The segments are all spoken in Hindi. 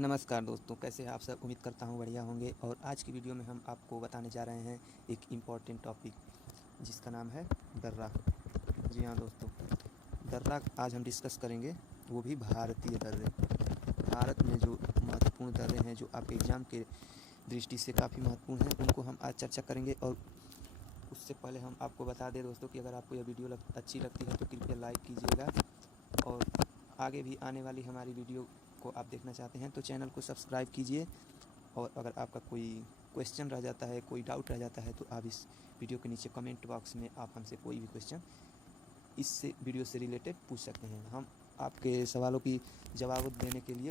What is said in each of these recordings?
नमस्कार दोस्तों, कैसे हैं आप सब। उम्मीद करता हूँ बढ़िया होंगे। और आज की वीडियो में हम आपको बताने जा रहे हैं एक इम्पॉर्टेंट टॉपिक जिसका नाम है दर्रा। जी हाँ दोस्तों, दर्रा आज हम डिस्कस करेंगे, वो भी भारतीय दर्रे। भारत में जो महत्वपूर्ण दर्रे हैं, जो आपके एग्ज़ाम के दृष्टि से काफ़ी महत्वपूर्ण हैं, उनको हम आज चर्चा करेंगे। और उससे पहले हम आपको बता दें दोस्तों कि अगर आपको यह वीडियो अच्छी लगती है तो कृपया लाइक कीजिएगा। और आगे भी आने वाली हमारी वीडियो को आप देखना चाहते हैं तो चैनल को सब्सक्राइब कीजिए। और अगर आपका कोई क्वेश्चन रह जाता है, कोई डाउट रह जाता है, तो आप इस वीडियो के नीचे कमेंट बॉक्स में आप हमसे कोई भी क्वेश्चन इससे वीडियो से रिलेटेड पूछ सकते हैं। हम आपके सवालों की जवाब देने के लिए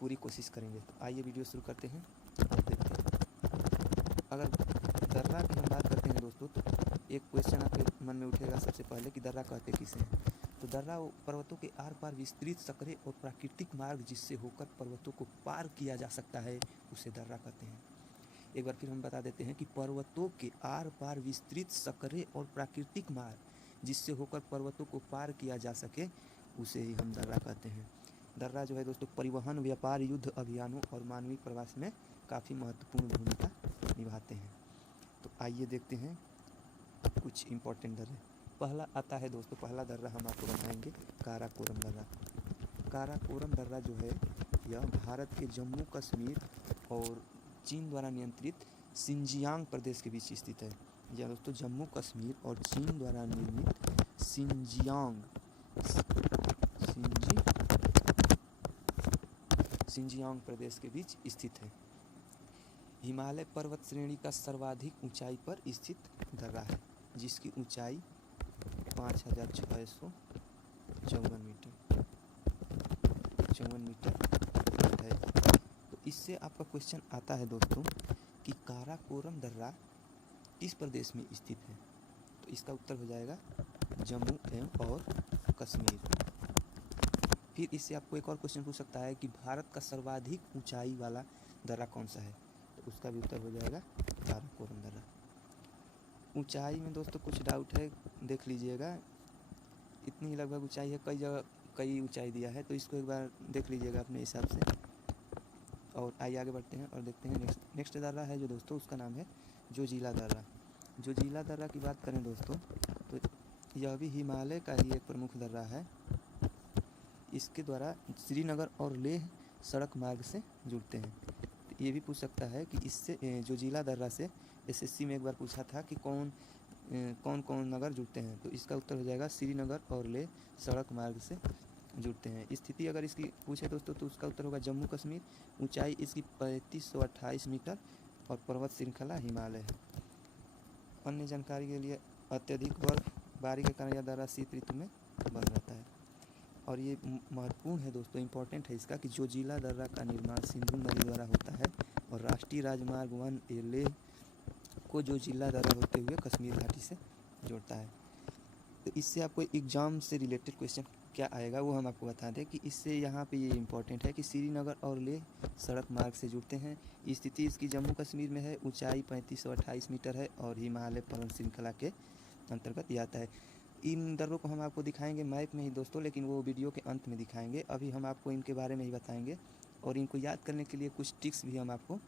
पूरी कोशिश करेंगे। तो आइए वीडियो शुरू करते हैं और देखते हैं। अगर दर्रा की हम बात करते हैं दोस्तों, तो एक क्वेश्चन आपके मन में उठेगा सबसे पहले कि दर्रा कहते किसे हैं। तो दर्रा पर्वतों के आर पार विस्तृत सकरे और प्राकृतिक मार्ग जिससे होकर पर्वतों को पार किया जा सकता है, उसे दर्रा कहते हैं। एक बार फिर हम बता देते हैं कि पर्वतों के आर पार विस्तृत सकरे और प्राकृतिक मार्ग जिससे होकर पर्वतों को पार किया जा सके, उसे ही हम दर्रा कहते हैं। दर्रा जो है दोस्तों, परिवहन, व्यापार, युद्ध अभियानों और मानवीय प्रवास में काफ़ी महत्वपूर्ण भूमिका निभाते हैं। तो आइए देखते हैं कुछ इम्पोर्टेंट दर्रे। पहला आता है दोस्तों, पहला दर्रा हम आपको बताएंगे काराकोरम दर्रा। काराकोरम दर्रा जो है, यह भारत के जम्मू कश्मीर और चीन द्वारा नियंत्रित सिंजियांग प्रदेश के बीच स्थित है। यह दोस्तों जम्मू कश्मीर और चीन द्वारा निर्मित सिंजियांग प्रदेश के बीच स्थित है। हिमालय पर्वत श्रेणी का सर्वाधिक ऊंचाई पर स्थित दर्रा है, जिसकी ऊंचाई 5654 मीटर है। तो इससे आपका क्वेश्चन आता है दोस्तों कि काराकोरम दर्रा किस प्रदेश में स्थित है। तो इसका उत्तर हो जाएगा जम्मू एवं और कश्मीर। फिर इससे आपको एक और क्वेश्चन पूछ सकता है कि भारत का सर्वाधिक ऊंचाई वाला दर्रा कौन सा है। तो उसका भी उत्तर हो जाएगा काराकोरम दर्रा। ऊंचाई में दोस्तों कुछ डाउट है, देख लीजिएगा। इतनी ही लगभग ऊंचाई है, कई जगह कई ऊंचाई दिया है, तो इसको एक बार देख लीजिएगा अपने हिसाब से। और आइए आगे बढ़ते हैं और देखते हैं नेक्स्ट दर्रा है जो दोस्तों, उसका नाम है जोजिला दर्रा। जोजिला दर्रा की बात करें दोस्तों, तो यह भी हिमालय का ही एक प्रमुख दर्रा है। इसके द्वारा श्रीनगर और लेह सड़क मार्ग से जुड़ते हैं। तो ये भी पूछ सकता है कि इससे जोजिला दर्रा से एसएससी में एक बार पूछा था कि कौन कौन नगर जुड़ते हैं। तो इसका उत्तर हो जाएगा श्रीनगर और लेह सड़क मार्ग से जुड़ते हैं। स्थिति अगर इसकी पूछे दोस्तों, तो उसका उत्तर होगा जम्मू कश्मीर। ऊंचाई इसकी 3528 मीटर और पर्वत श्रृंखला हिमालय है। अन्य जानकारी के लिए, अत्यधिक बर्फबारी के कारण यह दर्रा शीत ऋतु में बंद रहता है। और ये महत्वपूर्ण है दोस्तों, इम्पोर्टेंट है इसका, कि जोजिला दर्रा का निर्माण सिंधु नदी द्वारा होता है और राष्ट्रीय राजमार्ग 1 लेह को जोजिला दर्रा होते हुए कश्मीर घाटी से जोड़ता है। तो इससे आपको एग्ज़ाम से रिलेटेड क्वेश्चन क्या आएगा वो हम आपको बता दें कि इससे यहाँ पे ये इम्पोर्टेंट है कि श्रीनगर और लेह सड़क मार्ग से जुड़ते हैं। स्थिति इसकी जम्मू कश्मीर में है, ऊंचाई 3528 मीटर है और हिमालय पर्वत श्रृंखला के अंतर्गत ये आता है। इन दर्रों को हम आपको दिखाएंगे मैप में ही दोस्तों, लेकिन वो वीडियो के अंत में दिखाएंगे। अभी हम आपको इनके बारे में ही बताएंगे और इनको याद करने के लिए कुछ टिप्स भी हम आपको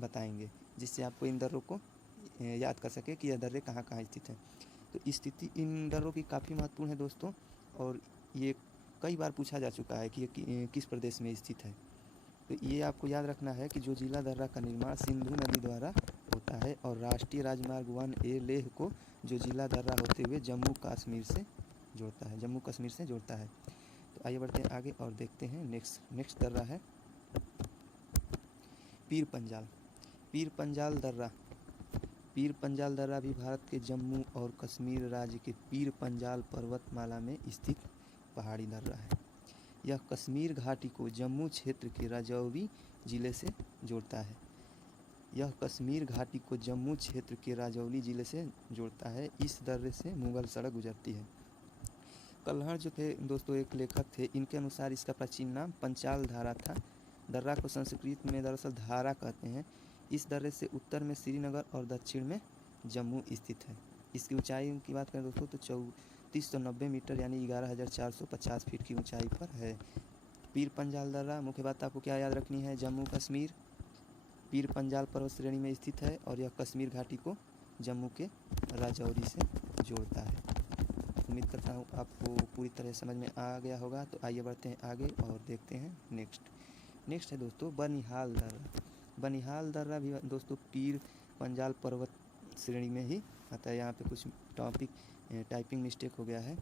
बताएंगे, जिससे आपको इन दर्रों को याद कर सके कि यह दर्रे कहाँ कहाँ स्थित हैं। तो स्थिति इन दर्रों की काफ़ी महत्वपूर्ण है दोस्तों, और ये कई बार पूछा जा चुका है कि ये किस प्रदेश में स्थित है। तो ये आपको याद रखना है कि जोजिला दर्रा का निर्माण सिंधु नदी द्वारा होता है और राष्ट्रीय राजमार्ग 1 लेह को जोजिला दर्रा होते हुए जम्मू कश्मीर से जोड़ता है। तो आइए बढ़ते हैं आगे और देखते हैं नेक्स्ट दर्रा है पीर पंजाल दर्रा। पीर पंजाल दर्रा भी भारत के जम्मू और कश्मीर राज्य के पीर पंजाल पर्वतमाला में स्थित पहाड़ी दर्रा है। यह कश्मीर घाटी को जम्मू क्षेत्र के राजौरी जिले से जोड़ता है। इस दर्रे से मुगल सड़क गुजरती है। कल्हड़ जो थे दोस्तों, एक लेखक थे, इनके अनुसार इसका प्राचीन नाम पंचाल धारा था। दर्रा को संस्कृत में दरअसल धारा कहते हैं। इस दर्रे से उत्तर में श्रीनगर और दक्षिण में जम्मू स्थित है। इसकी ऊंचाई की बात करें दोस्तों, तो 3490 मीटर यानी 11450 फीट की ऊंचाई पर है। पीर पंजाल दर्रा, मुख्य बात आपको क्या याद रखनी है, जम्मू कश्मीर पीर पंजाल पर्वत श्रेणी में स्थित है और यह कश्मीर घाटी को जम्मू के राजौरी से जोड़ता है। उम्मीद करता हूँ आपको पूरी तरह समझ में आ गया होगा। तो आइए बढ़ते हैं आगे और देखते हैं नेक्स्ट है दोस्तों बनिहाल दर्रा। बनिहाल दर्रा भी दोस्तों पीर पंजाल पर्वत श्रेणी में ही आता है। यहाँ पे कुछ टाइपिंग मिस्टेक हो गया है,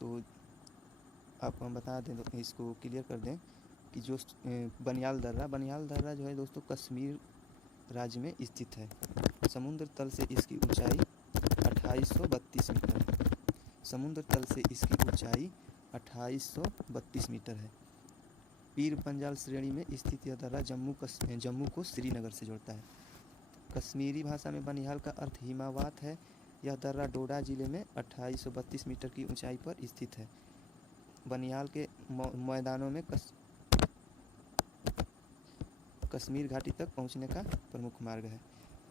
तो आपको हम बता दें, तो इसको क्लियर कर दें कि जो बनिहाल दर्रा जो है दोस्तों कश्मीर राज्य में स्थित है। समुद्र तल से इसकी ऊंचाई 2832 मीटर है। समुद्र तल से इसकी ऊंचाई 2832 मीटर है। पीर पंजाल श्रेणी में स्थित यह दर्रा जम्मू को श्रीनगर से जोड़ता है। कश्मीरी भाषा में बनिहाल का अर्थ हिमावात है। यह दर्रा डोडा जिले में 2832 मीटर की ऊंचाई पर स्थित है। बनिहाल के मैदानों में कश्मीर घाटी तक पहुंचने का प्रमुख मार्ग है।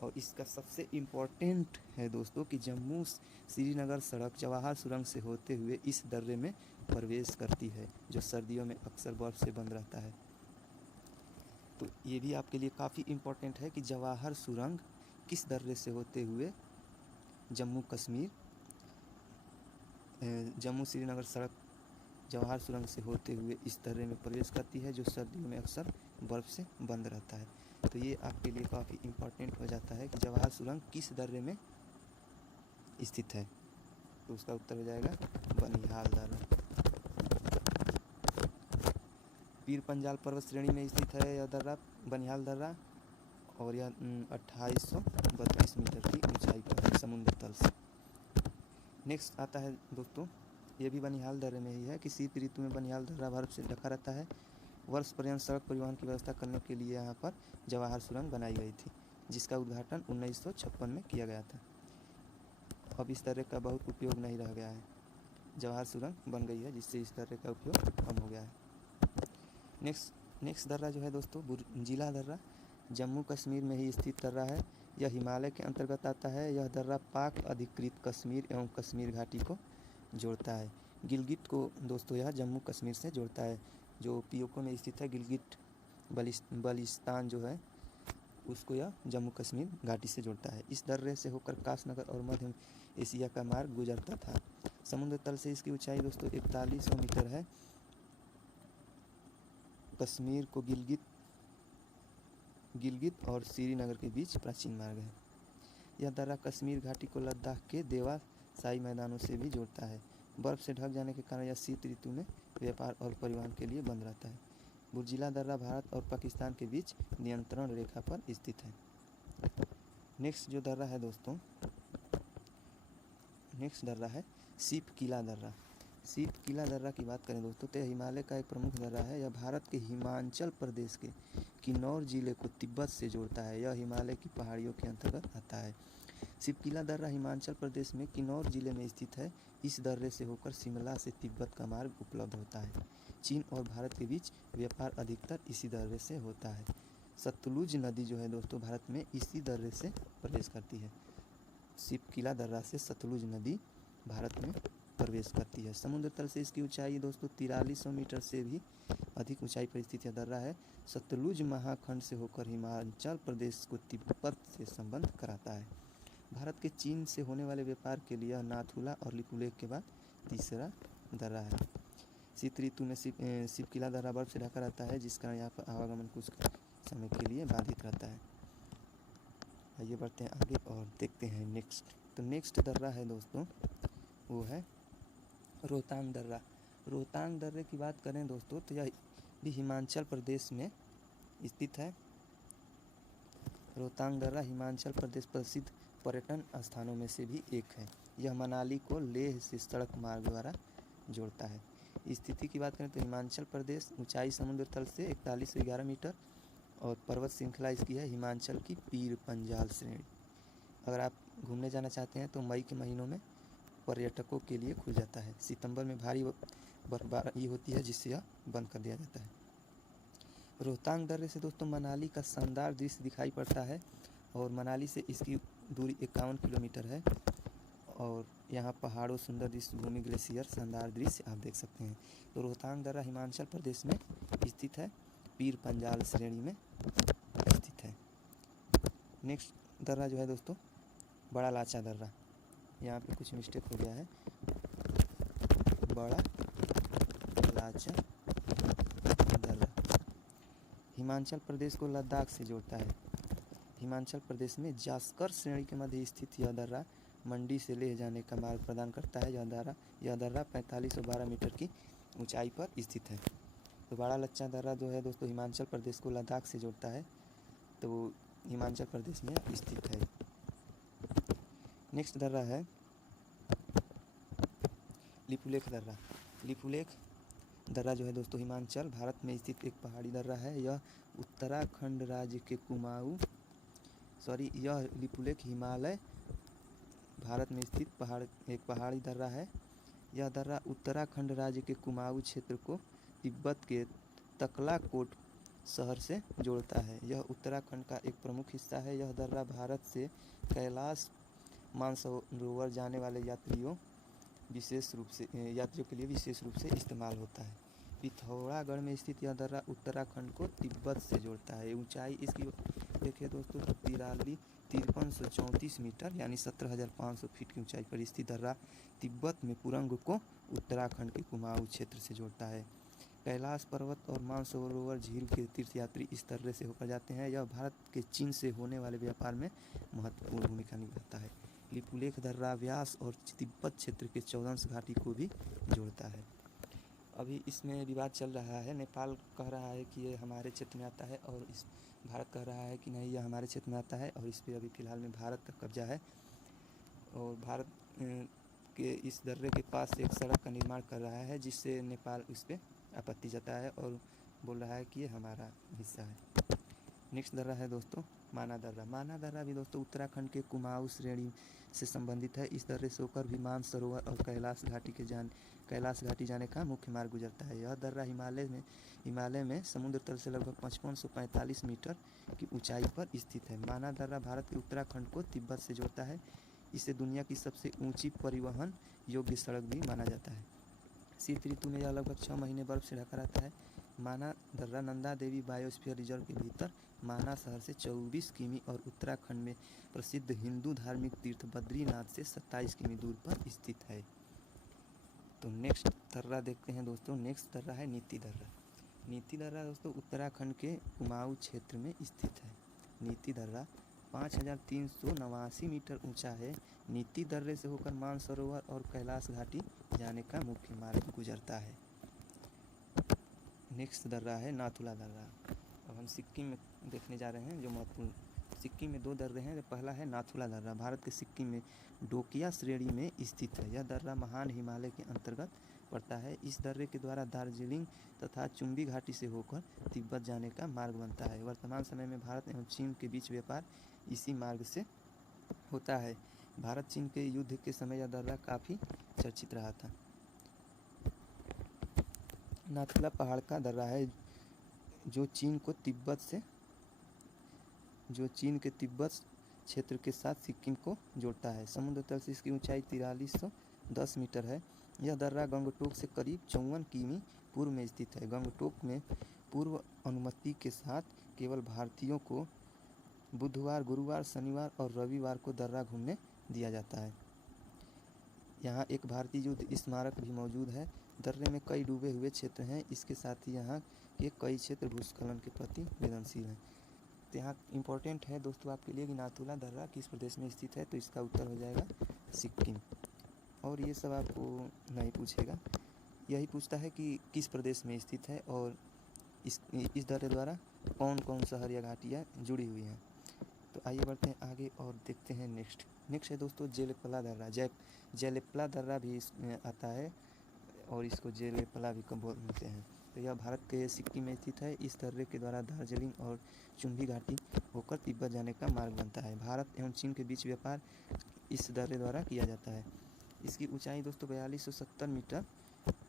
और इसका सबसे इम्पोर्टेंट है दोस्तों कि जम्मू श्रीनगर सड़क जवाहर सुरंग से होते हुए इस दर्रे में प्रवेश करती है, जो सर्दियों में अक्सर बर्फ से बंद रहता है। तो ये भी आपके लिए काफ़ी इम्पोर्टेंट है कि जवाहर सुरंग किस दर्रे से होते हुए जम्मू श्रीनगर सड़क जवाहर सुरंग से होते हुए इस दर्रे में प्रवेश करती है, जो सर्दियों में अक्सर बर्फ़ से बंद रहता है। तो ये आपके लिए काफ़ी इम्पोर्टेंट हो जाता है कि जवाहर सुरंग किस दर्रे में स्थित है। तो उसका उत्तर हो जाएगा बनिहाल दर्रा। पीर पंजाल पर्वत श्रेणी में स्थित है यह दर्रा बनिहाल दर्रा, और यह 2832 मीटर की ऊंचाई पर है समुद्र तल से। नेक्स्ट आता है दोस्तों, ये भी बनिहाल दर्रे में ही है कि शीत ऋतु में बनिहाल दर्रा बर्फ से ढका रहता है। वर्ष पर्यंत सड़क परिवहन की व्यवस्था करने के लिए यहाँ पर जवाहर सुरंग बनाई गई थी, जिसका उद्घाटन 1956 में किया गया था। अब इस दर्रे का बहुत उपयोग नहीं रह गया है। जवाहर सुरंग बन गई है, जिससे इस दर्रे का उपयोग कम हो गया है। नेक्स्ट दर्रा जो है दोस्तों बुर्जिला दर्रा, जम्मू कश्मीर में ही स्थित दर्रा है। यह हिमालय के अंतर्गत आता है। यह दर्रा पाक अधिकृत कश्मीर एवं कश्मीर घाटी को जोड़ता है। गिलगित को दोस्तों यह जम्मू कश्मीर से जोड़ता है, जो पीओके में स्थित है। गिलगित बल्टिस्तान जो है उसको यह जम्मू कश्मीर घाटी से जोड़ता है। इस दर्रे से होकर कासनगर और मध्य एशिया का मार्ग गुजरता था। समुद्र तल से इसकी ऊंचाई दोस्तों 4100 मीटर है। कश्मीर को गिलगित और श्रीनगर के बीच प्राचीन मार्ग है। यह दर्रा कश्मीर घाटी को लद्दाख के देवा शाही मैदानों से भी जोड़ता है। बर्फ़ से ढक जाने के कारण यह शीत ऋतु में व्यापार और परिवहन के लिए बंद रहता है। बुर्जिला दर्रा भारत और पाकिस्तान के बीच नियंत्रण रेखा पर स्थित है। नेक्स्ट जो दर्रा है दोस्तों, नेक्स्ट दर्रा है सिप किला दर्रा। सिप किला दर्रा की बात करें दोस्तों तो यह हिमालय का एक प्रमुख दर्रा है। यह भारत के हिमाचल प्रदेश के किन्नौर जिले को तिब्बत से जोड़ता है। यह हिमालय की पहाड़ियों के अंतर्गत आता है। सिपकिला दर्रा हिमाचल प्रदेश में किन्नौर जिले में स्थित है। इस दर्रे से होकर शिमला से तिब्बत का मार्ग उपलब्ध होता है। चीन और भारत के बीच व्यापार अधिकतर इसी दर्रे से होता है। सतलुज नदी जो है दोस्तों भारत में इसी दर्रे से प्रवेश करती है। सिपकिला दर्रा से सतलुज नदी भारत में प्रवेश करती है। समुद्र तल से इसकी ऊंचाई दोस्तों 4300 मीटर से भी अधिक ऊंचाई पर स्थित यह दर्रा है। सतलुज महाखंड से होकर हिमाचल प्रदेश को तिब्बत से संबंध कराता है। भारत के चीन से होने वाले व्यापार के लिए नाथुला और लिपुलेख के बाद तीसरा दर्रा है। शीत ऋतु में सिपकिला दर्रा बर्फ से ढका रहता है, जिस कारण यहाँ पर आवागमन कुछ समय के लिए बाधित रहता है। आइए बढ़ते हैं आगे और देखते हैं नेक्स्ट। तो नेक्स्ट दर्रा है दोस्तों वो है रोहतांग दर्रा। रोहतांग दर्रे की बात करें दोस्तों तो यह भी हिमाचल प्रदेश में स्थित है। रोहतांग दर्रा हिमाचल प्रदेश प्रसिद्ध पर्यटन स्थानों में से भी एक है। यह मनाली को लेह से सड़क मार्ग द्वारा जोड़ता है। स्थिति की बात करें तो हिमाचल प्रदेश, ऊंचाई समुद्र तल से 4111 मीटर और पर्वत श्रृंखला इसकी है हिमाचल की पीर पंजाल श्रेणी। अगर आप घूमने जाना चाहते हैं तो मई के महीनों में पर्यटकों के लिए खुल जाता है। सितंबर में भारी बर्फबारी होती है, जिससे यह बंद कर दिया जाता है। रोहतांग दर्रे से दोस्तों मनाली का शानदार दृश्य दिखाई पड़ता है और मनाली से इसकी दूरी 51 किलोमीटर है और यहाँ पहाड़ों, सुंदर दृश्य, भूमि, ग्लेशियर, शानदार दृश्य आप देख सकते हैं। तो रोहतांग दर्रा हिमाचल प्रदेश में स्थित है, पीर पंजाल श्रेणी में स्थित है। नेक्स्ट दर्रा जो है दोस्तों बड़ा लाचा दर्रा, यहाँ पे कुछ मिस्टेक हो गया है, बड़ा लाचा दर्रा हिमाचल प्रदेश को लद्दाख से जोड़ता है। हिमाचल प्रदेश में जास्कर श्रेणी के मध्य स्थित यह दर्रा मंडी से लेह जाने का मार्ग प्रदान करता है। यह दर्रा 4512 मीटर की ऊंचाई पर स्थित है। तो बड़ा लच्चा दर्रा जो है दोस्तों हिमाचल प्रदेश को लद्दाख से जोड़ता है, तो हिमाचल प्रदेश में स्थित है। नेक्स्ट दर्रा है लिपुलेख दर्रा। लिपुलेख दर्रा जो है दोस्तों हिमाचल भारत में स्थित एक पहाड़ी दर्रा है। यह उत्तराखंड राज्य के यह लिपुलेख हिमालय भारत में स्थित एक पहाड़ी दर्रा है। यह दर्रा उत्तराखंड राज्य के कुमाऊं क्षेत्र को तिब्बत के तकलाकोट शहर से जोड़ता है। यह उत्तराखंड का एक प्रमुख हिस्सा है। यह दर्रा भारत से कैलाश मानसरोवर जाने वाले यात्रियों के लिए विशेष रूप से इस्तेमाल होता है। पिथौरागढ़ में स्थित यह दर्रा उत्तराखंड को तिब्बत से जोड़ता है। ऊंचाई इसकी देखिए दोस्तों 5334 मीटर यानी 17,500 फीट की ऊंचाई पर स्थित दर्रा तिब्बत में पुरंग को उत्तराखंड के कुमाऊं क्षेत्र से जोड़ता है। कैलाश पर्वत और मानसरोवर झील के तीर्थयात्री इस दर्रे से होकर जाते हैं। यह भारत के चीन से होने वाले व्यापार में महत्वपूर्ण भूमिका निभाता है। लिपुलेख दर्रा व्यास और तिब्बत क्षेत्र के चौदंश घाटी को भी जोड़ता है। अभी इसमें विवाद चल रहा है। नेपाल कह रहा है कि ये हमारे क्षेत्र में आता है और भारत कह रहा है कि नहीं यह हमारे क्षेत्र में आता है, और इस पर अभी फ़िलहाल में भारत का कब्जा है। और भारत के इस दर्रे के पास एक सड़क का निर्माण कर रहा है, जिससे नेपाल उस पर आपत्ति जताया है और बोल रहा है कि ये हमारा हिस्सा है। नेक्स्ट दर्रा है दोस्तों माना दर्रा। माना दर्रा भी दोस्तों उत्तराखंड के कुमाऊं श्रेणी से संबंधित है। इस दर्रे से होकर भी मानसरोवर और कैलाश घाटी जाने का मुख्य मार्ग गुजरता है। यह दर्रा हिमालय में समुद्र तल से लगभग 5545 मीटर की ऊंचाई पर स्थित है। माना दर्रा भारत के उत्तराखंड को तिब्बत से जोड़ता है। इसे दुनिया की सबसे ऊंची परिवहन योग्य सड़क भी माना जाता है। शीत ऋतु में यह लगभग 6 महीने बर्फ से ढका रहता है। माना दर्रा नंदा देवी बायोस्फीयर रिजर्व के भीतर माना शहर से 24 किमी और उत्तराखंड में प्रसिद्ध हिंदू धार्मिक तीर्थ बद्रीनाथ से 27 किमी दूर पर स्थित है। तो नेक्स्ट दर्रा देखते हैं दोस्तों। नेक्स्ट दर्रा है नीति दर्रा। नीति दर्रा दोस्तों उत्तराखंड के कुमाऊं क्षेत्र में स्थित है। नीति दर्रा 5389 मीटर ऊंचा है। नीति दर्रे से होकर मानसरोवर और कैलाश घाटी जाने का मुख्य मार्ग गुजरता है। नेक्स्ट दर्रा है नाथुला दर्रा। अब हम सिक्किम में देखने जा रहे हैं जो महत्वपूर्ण। सिक्किम में 2 दर्रे हैं। पहला है नाथुला दर्रा, भारत के सिक्किम में डोकिया श्रेणी में स्थित है। यह दर्रा महान हिमालय के अंतर्गत पड़ता है। इस दर्रे के द्वारा दार्जिलिंग तथा चुम्बी घाटी से होकर तिब्बत जाने का मार्ग बनता है। वर्तमान समय में भारत एवं चीन के बीच व्यापार इसी मार्ग से होता है। भारत चीन के युद्ध के समय यह दर्रा काफ़ी चर्चित रहा था। नाथुला पहाड़ का दर्रा है जो चीन के तिब्बत क्षेत्र के साथ सिक्किम को जोड़ता है। समुद्र तल से इसकी ऊंचाई 4310 मीटर है। यह दर्रा गंगटोक से करीब 54 किमी पूर्व में स्थित है। गंगटोक में पूर्व अनुमति के साथ केवल भारतीयों को बुधवार, गुरुवार, शनिवार और रविवार को दर्रा घूमने दिया जाता है। यहाँ एक भारतीय युद्ध स्मारक भी मौजूद है। दर्रे में कई डूबे हुए क्षेत्र हैं। इसके साथ ही यहाँ के कई क्षेत्र भूस्खलन के प्रति संवेदनशील हैं। तो यहाँ इम्पोर्टेंट है दोस्तों आपके लिए कि नाथुला दर्रा किस प्रदेश में स्थित है, तो इसका उत्तर हो जाएगा सिक्किम। और ये सब आपको नहीं पूछेगा, यही पूछता है कि किस प्रदेश में स्थित है और इस दर्रे द्वारा कौन कौन शहर या घाटियाँ जुड़ी हुई हैं। तो आइए बढ़ते हैं आगे और देखते हैं नेक्स्ट है दोस्तों जेलेपला दर्रा। जेलेपला दर्रा भी इसमें आता है और इसको जेलेपला भी बोलते हैं। तो यह भारत के सिक्किम में स्थित है। इस दर्रे के द्वारा दार्जिलिंग और चुम्बी घाटी होकर तिब्बत जाने का मार्ग बनता है। भारत एवं चीन के बीच व्यापार इस दर्रे द्वारा किया जाता है। इसकी ऊंचाई दोस्तों 4270 मीटर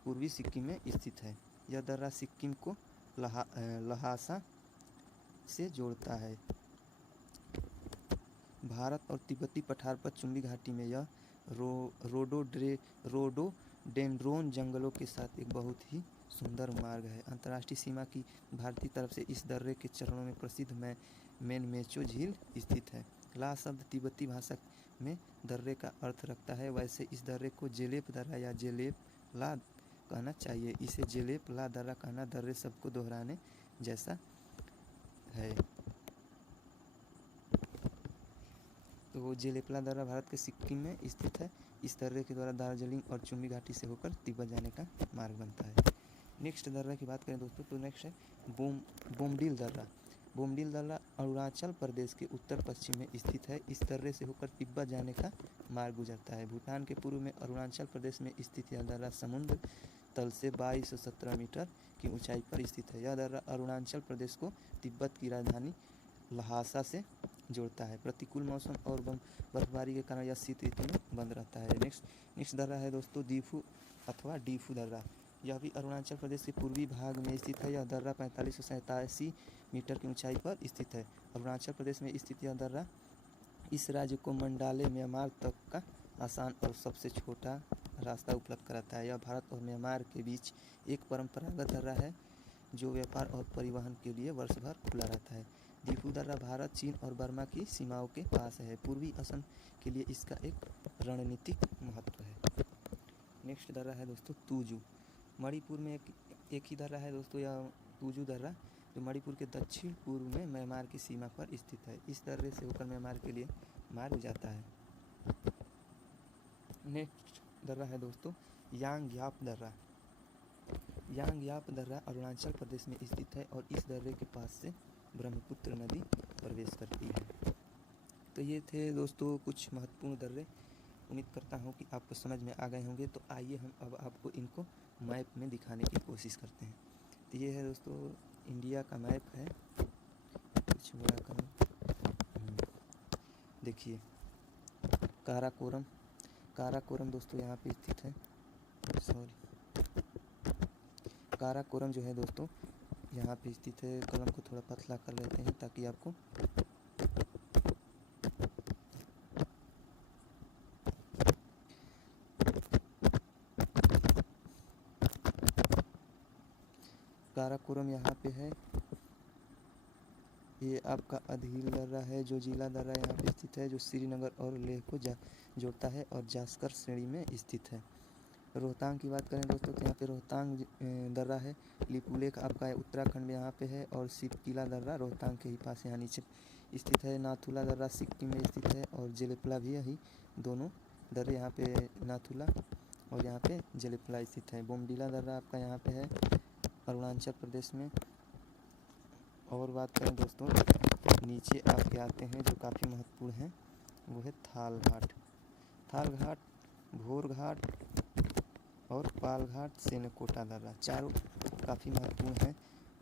पूर्वी सिक्किम में स्थित है। यह दर्रा सिक्किम को लहासा से जोड़ता है। भारत और तिब्बती पठार पर चुम्बी घाटी में यह रोडोडेंड्रोन जंगलों के साथ एक बहुत ही सुंदर मार्ग है। अंतर्राष्ट्रीय सीमा की भारतीय तरफ से इस दर्रे के चरणों में प्रसिद्ध मेनमेचो झील स्थित है। ला शब्द तिब्बती भाषा में दर्रे का अर्थ रखता है। वैसे इस दर्रे को जेलेप दर्रा या जेलेप ला कहना चाहिए। इसे जेलेप ला दर्रा कहना दर्रे शब्द को दोहराने जैसा है। तो जेलेपला दर्रा भारत के सिक्किम में स्थित है। इस दर्रे के द्वारा दार्जिलिंग और चुम्बी घाटी से होकर तिब्बत जाने का मार्ग बनता है। नेक्स्ट दर्रा की बात करें दोस्तों, तो नेक्स्ट है बोमडिल दर्रा। बोमडिल दर्रा अरुणाचल प्रदेश के उत्तर पश्चिम में स्थित है। इस दर्रे से होकर तिब्बत जाने का मार्ग गुजरता है। भूटान के पूर्व में अरुणाचल प्रदेश में स्थित यह दर्रा समुद्र तल से 2217 मीटर की ऊंचाई पर स्थित है। यह दर्रा अरुणाचल प्रदेश को तिब्बत की राजधानी लहासा से जोड़ता है। प्रतिकूल मौसम और बर्फबारी के कारण यह शीत ऋतु में बंद रहता है। नेक्स्ट दर्रा है दोस्तों दीफू अथवा डीफू दर्रा। यह भी अरुणाचल प्रदेश के पूर्वी भाग में स्थित है। यह दर्रा 4587 मीटर की ऊंचाई पर स्थित है। अरुणाचल प्रदेश में स्थित यह दर्रा इस राज्य को मंडाले म्यांमार तक का आसान और सबसे छोटा रास्ता उपलब्ध कराता है। यह भारत और म्यांमार के बीच एक परंपरागत दर्रा है जो व्यापार और परिवहन के लिए वर्ष भर खुला रहता है। दीफू दर्रा भारत, चीन और बर्मा की सीमाओं के पास है। पूर्वी असम के लिए इसका एक रणनीतिक महत्व है। नेक्स्ट दर्रा है दोस्तों तूजू। मणिपुर में एक ही दर्रा है दोस्तों, यह तूजू दर्रा, जो मणिपुर के दक्षिण पूर्व में म्यांमार की सीमा पर स्थित है। इस दर्रे से होकर म्यांमार के लिए मार्ग जाता है। नेक्स्ट दर्रा है दोस्तों यांगयाप दर्रा। यांगयाप दर्रा अरुणाचल प्रदेश में स्थित है और इस दर्रे के पास से ब्रह्मपुत्र नदी प्रवेश करती है। तो ये थे दोस्तों कुछ महत्वपूर्ण दर्रे। उम्मीद करता हूँ कि आपको समझ में आ गए होंगे। तो आइए हम अब आपको इनको मैप में दिखाने की कोशिश करते हैं। तो ये है दोस्तों इंडिया का मैप है। कुछ बड़ा करूँ, देखिए काराकोरम दोस्तों यहाँ पे स्थित है। काराकोरम जो है दोस्तों यहाँ पे स्थित है। कलम को थोड़ा पतला कर लेते हैं ताकि आपको काराकोरम यहाँ पे है। ये आपका अधील दर्रा है जो जिला दर्रा यहाँ पे स्थित है, जो श्रीनगर और लेह को जोड़ता है और जास्कर श्रेणी में स्थित है। रोहतांग की बात करें दोस्तों तो यहाँ पे रोहतांग दर्रा है। लिपुलेख आपका उत्तराखंड में यहाँ पे है और शिवकिला दर्रा रोहतांग के ही पास यहाँ नीचे स्थित है। नाथुला दर्रा सिक्किम में स्थित है और जेलेपला भी यही दोनों दर्रे यहाँ पे नाथुला और यहाँ पे जेलेपला स्थित है। बोमडिला दर्रा आपका यहाँ पे है अरुणाचल प्रदेश में। और बात करें दोस्तों नीचे आपके आते हैं जो काफ़ी महत्वपूर्ण है, वो है थाल घाट, भोर घाट और पाल घाट, सेनकोटा दर्रा। चारों काफ़ी महत्वपूर्ण है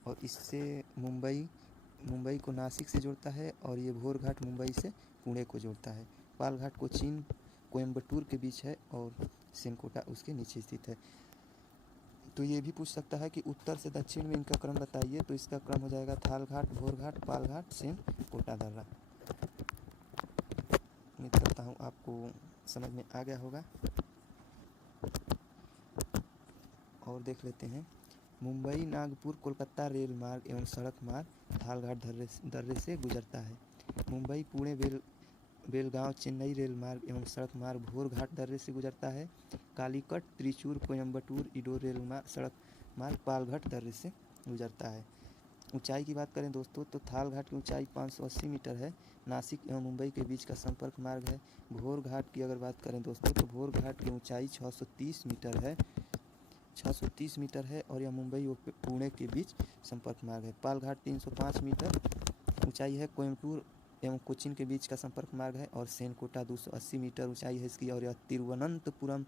और इससे मुंबई को नासिक से जोड़ता है और ये भोर घाट मुंबई से पुणे को जोड़ता है। पाल घाट कोचीन कोयम्बटूर के बीच है और सेनकोटा उसके नीचे स्थित है। तो ये भी पूछ सकता है कि उत्तर से दक्षिण में इनका क्रम बताइए, तो इसका क्रम हो जाएगा थाल घाट, भोर घाट, पाल घाट, सेनकोटा दर्रा। उम्मीद करता हूँ आपको समझ में आ गया होगा। और देख लेते हैं मुंबई नागपुर कोलकाता रेल मार्ग एवं सड़क मार्ग थाल घाट दर्रे से गुजरता है। मुंबई पुणे बेलगांव चेन्नई रेल मार्ग एवं सड़क मार्ग भोर घाट दर्रे से गुजरता है। कालीकट त्रिचूर कोयम्बटूर इडोर रेल सड़क मार्ग पालघाट दर्रे से गुजरता है। ऊंचाई की बात करें दोस्तों तो थाल घाट की ऊंचाई 580 मीटर है। नासिक एवं मुंबई के बीच का संपर्क मार्ग है। भोर घाट की अगर बात करें दोस्तों तो भोर घाट की ऊंचाई 630 मीटर है और यह मुंबई और पुणे के बीच संपर्क मार्ग है। पाल घाट 305 मीटर ऊंचाई है। कोयम्बटूर एवं कोचीन के बीच का संपर्क मार्ग है और सेनकोटा 280 मीटर ऊंचाई है इसकी और यह तिरुवनंतपुरम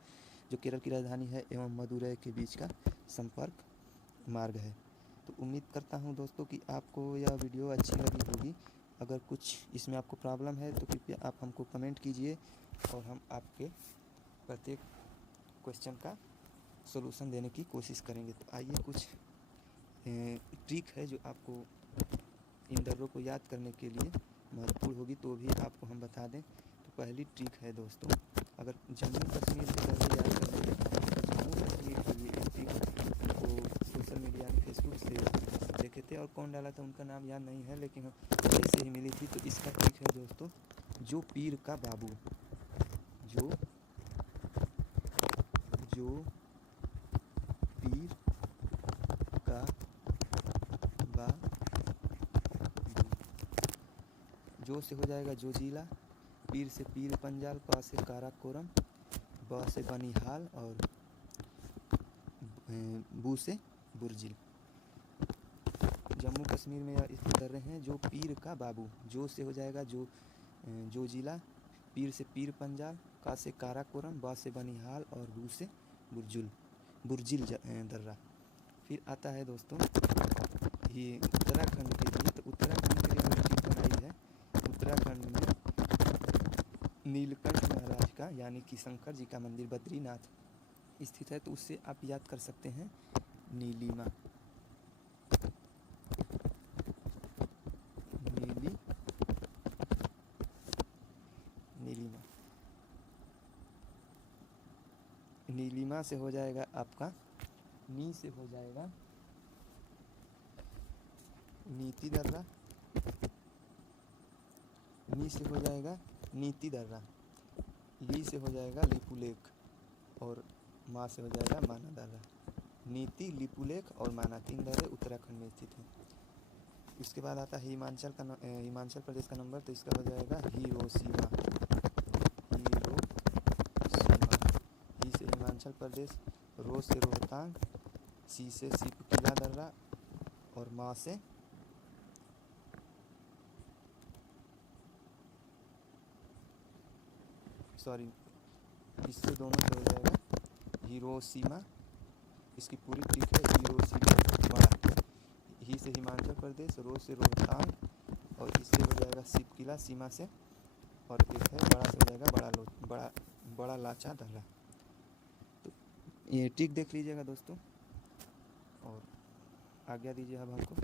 जो केरल की राजधानी है एवं मदुरै के बीच का संपर्क मार्ग है। तो उम्मीद करता हूं दोस्तों कि आपको यह वीडियो अच्छी लगी होगी। अगर कुछ इसमें आपको प्रॉब्लम है तो कृपया आप हमको कमेंट कीजिए और हम आपके प्रत्येक क्वेश्चन का सॉल्यूशन देने की कोशिश करेंगे। तो आइए कुछ ट्रिक है जो आपको इन दर्रों को याद करने के लिए महत्वपूर्ण होगी, तो भी आपको हम बता दें। तो पहली ट्रिक है दोस्तों। अगर जम्मू कश्मीर से पहले याद कर लेंगे तो जम्मू कश्मीर की ये ट्रिक को सोशल मीडिया में फेसबुक से देखे थे, और कौन डाला था उनका नाम याद नहीं है, लेकिन कहीं से ही मिली थी। तो इसका ट्रिक है दोस्तों, जो पीर का बाबू, जो पीर का बाबू, जो से हो जाएगा जोजिला, पीर से पीर पंजाल, का से काराकोरम, ब से बनिहाल, और बू से बुर्जिल। जम्मू कश्मीर में इसको कर रहे हैं, जो पीर का बाबू, जो से हो जाएगा जोजिला, पीर से पीर पंजाल, का से काराकोरम, बा से बनिहाल, और बू से बुर्जिल दर्रा। फिर आता है दोस्तों ये उत्तराखंड के लिए। तो उत्तराखंड के लिए जो ट्रिक बनाई है, उत्तराखंड में नीलकंठ महाराज का यानी कि शंकर जी का मंदिर बद्रीनाथ स्थित है, तो उससे आप याद कर सकते हैं नीलिमा। नीलिमा से हो जाएगा आपका, नी से हो जाएगा नीति दर्रा, नी से हो जाएगा नीति दर्रा, ली से हो जाएगा लिपुलेख, और माँ से हो जाएगा माना दर्रा। नीति, लिपुलेख और माना 3 दर्रे उत्तराखंड में स्थित हैं। उसके बाद आता है हिमाचल प्रदेश का नंबर, तो इसका हो जाएगा हिरोशिमा। ही से हिमाचल प्रदेश, रो से रोहतांग, सी से सिपकिला दर्रा, और माँ से इससे दोनों से हो जाएगा हिरोशिमा। इसकी पूरी ट्रिक है हिरोशिमा बड़ा। ही से हिमाचल प्रदेश, रो से रोहतांग, और इससे हो जाएगा सिपकिला सीमा से, और एक है बड़ा से हो जाएगा बड़ा लाचा दर्रा। तो ये ट्रिक देख लीजिएगा दोस्तों, और आज्ञा दीजिए अब हमको।